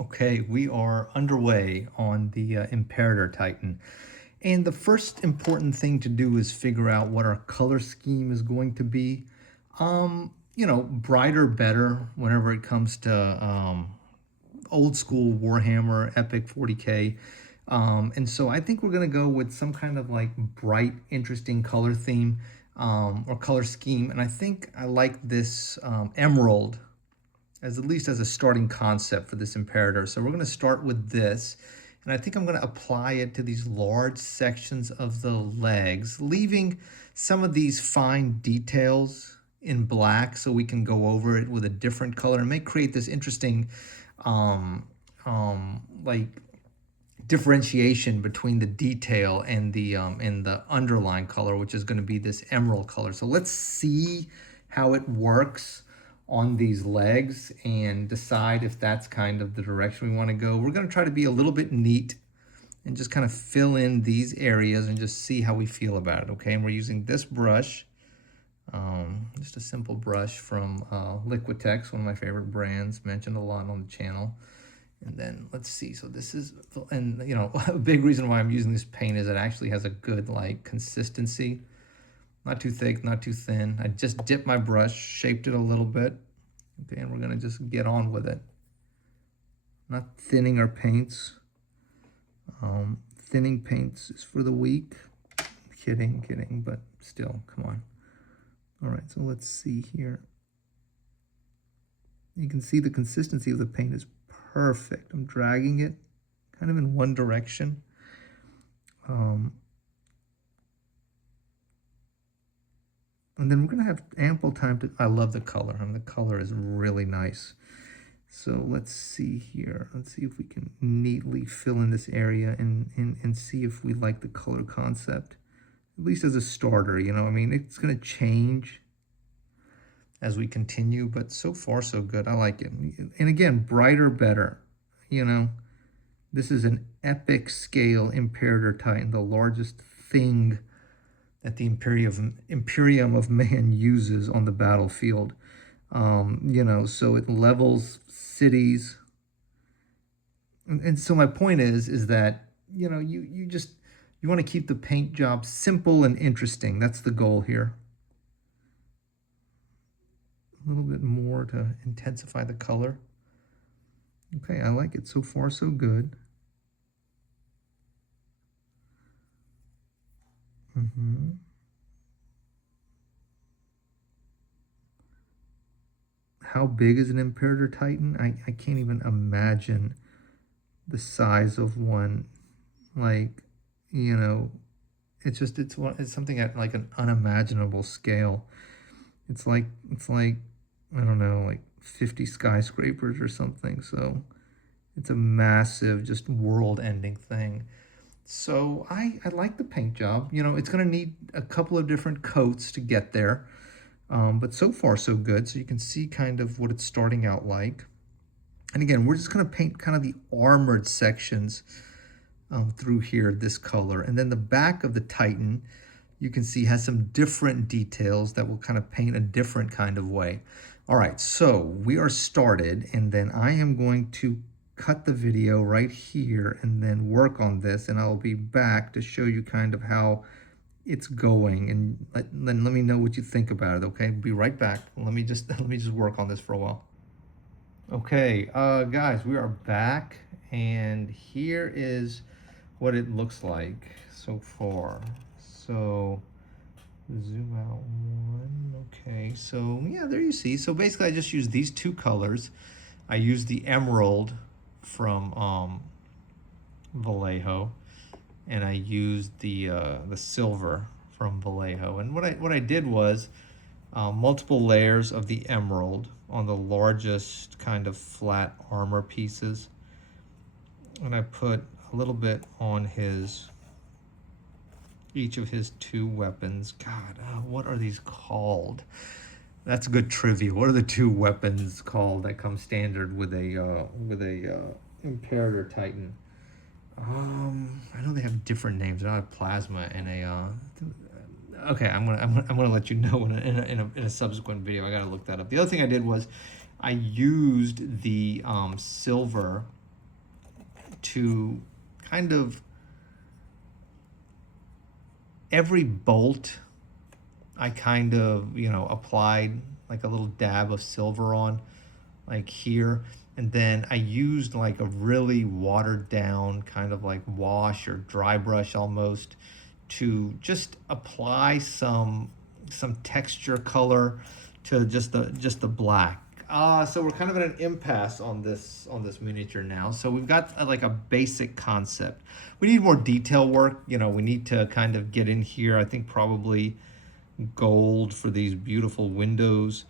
Okay, we are underway on the Imperator Titan. And the first important thing to do is figure out what our color scheme is going to be. Brighter better whenever it comes to old school Warhammer Epic 40K. And so I think we're going to go with some kind of like bright, interesting color theme or color scheme. And I think I like this emerald as at least as a starting concept for this Imperator. So we're going to start with this, and I think I'm going to apply it to these large sections of the legs, leaving some of these fine details in black so we can go over it with a different color and may create this interesting like differentiation between the detail and the underlying color, which is going to be this emerald color. So let's see how it works on these legs and decide if that's kind of the direction we want to go. We're going to try to be a little bit neat and just kind of fill in these areas and just see how we feel about it, okay? And we're using this brush, just a simple brush from Liquitex, one of my favorite brands, mentioned a lot on the channel. And then let's see, so this is, and you know, a big reason why I'm using this paint is it actually has a good like consistency. Not too thick, not too thin. I just dipped my brush, shaped it a little bit. Okay, and we're gonna just get on with it. Not thinning our paints. Thinning paints is for the weak. Kidding, but still, come on. All right, so let's see here. You can see the consistency of the paint is perfect. I'm dragging it kind of in one direction. And then we're going to have ample time to, I love the color. I mean, the color is really nice. So let's see here. Let's see if we can neatly fill in this area and see if we like the color concept, at least as a starter. You know, I mean, it's going to change as we continue, but so far so good. I like it. And again, brighter, better. You know, this is an epic scale Imperator Titan, the largest thing that the Imperium of man uses on the battlefield. You know, so it levels cities. And so my point is that, you know, you want to keep the paint job simple and interesting. That's the goal here. A little bit more to intensify the color. Okay, I like it. So far, so good. How big is an Imperator Titan? I can't even imagine the size of one. Like, you know, it's something at like an unimaginable scale. It's like I don't know, like 50 skyscrapers or something. So it's a massive, just world-ending thing. So I like the paint job. You know, it's going to need a couple of different coats to get there. But so far, so good. So you can see kind of what it's starting out like. And again, we're just going to paint kind of the armored sections through here, this color. And then the back of the Titan, you can see has some different details that will kind of paint a different kind of way. All right, so we are started, and then I am going to cut the video right here and then work on this, and I'll be back to show you kind of how it's going, and then let me know what you think about it. Okay, be right back. Let me just work on this for a while. Okay, guys, we are back, and here is what it looks like so far. So zoom out one. Okay, so yeah, there you see. So basically I just used these two colors. I used the emerald from Vallejo, and I used the silver from Vallejo. And what I did was multiple layers of the emerald on the largest kind of flat armor pieces, and I put a little bit on each of his two weapons. God, what are these called? That's good trivia. What are the two weapons called that come standard with a Imperator Titan? I know they have different names. I have plasma and a. Okay, I'm gonna let you know in a subsequent video. I gotta look that up. The other thing I did was I used the silver to kind of every bolt I kind of, applied like a little dab of silver on, like here. And then I used like a really watered down kind of like wash or dry brush almost to just apply some texture color to just the black. So we're kind of at an impasse on this miniature now. So we've got like a basic concept. We need more detail work. We need to kind of get in here. I think probably gold for these beautiful windows.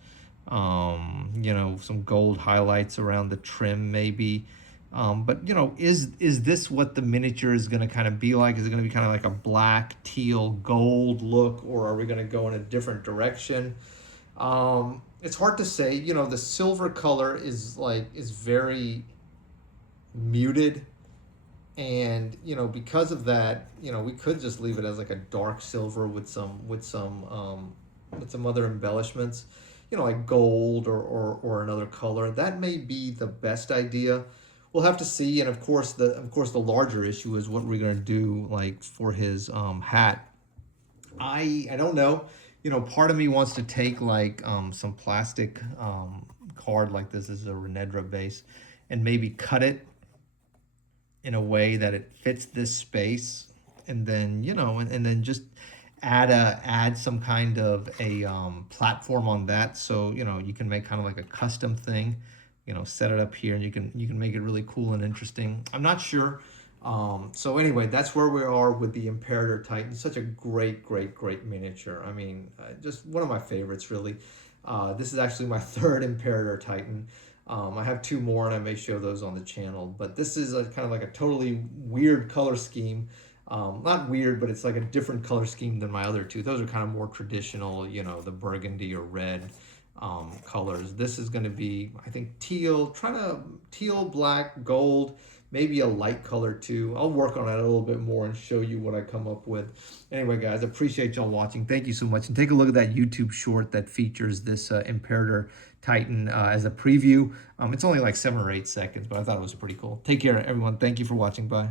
Some gold highlights around the trim maybe. But is this what the miniature is going to kind of be like? Is it going to be kind of like a black, teal, gold look, or are we going to go in a different direction? It's hard to say. The silver color is very muted, and because of that, we could just leave it as like a dark silver with some other embellishments, like gold or another color. That may be the best idea. We'll have to see. And of course the larger issue is what we're going to do like for his hat. I don't know. Part of me wants to take like some plastic card like this is a Renedra base and maybe cut it in a way that it fits this space, and then and then just add some kind of a platform on that, so you can make kind of like a custom thing, set it up here, and you can make it really cool and interesting. I'm not sure. So anyway, that's where we are with the Imperator Titan. Such a great miniature. I mean, just one of my favorites, really. This is actually my third Imperator Titan. I have two more, and I may show those on the channel. But this is a kind of like a totally weird color scheme. Not weird, but it's like a different color scheme than my other two. Those are kind of more traditional, the burgundy or red colors. This is going to be, I think, teal, teal, black, gold, maybe a light color too. I'll work on it a little bit more and show you what I come up with. Anyway, guys, I appreciate y'all watching. Thank you so much. And take a look at that YouTube short that features this Imperator Titan as a preview. It's only like 7 or 8 seconds, but I thought it was pretty cool. Take care, everyone. Thank you for watching. Bye.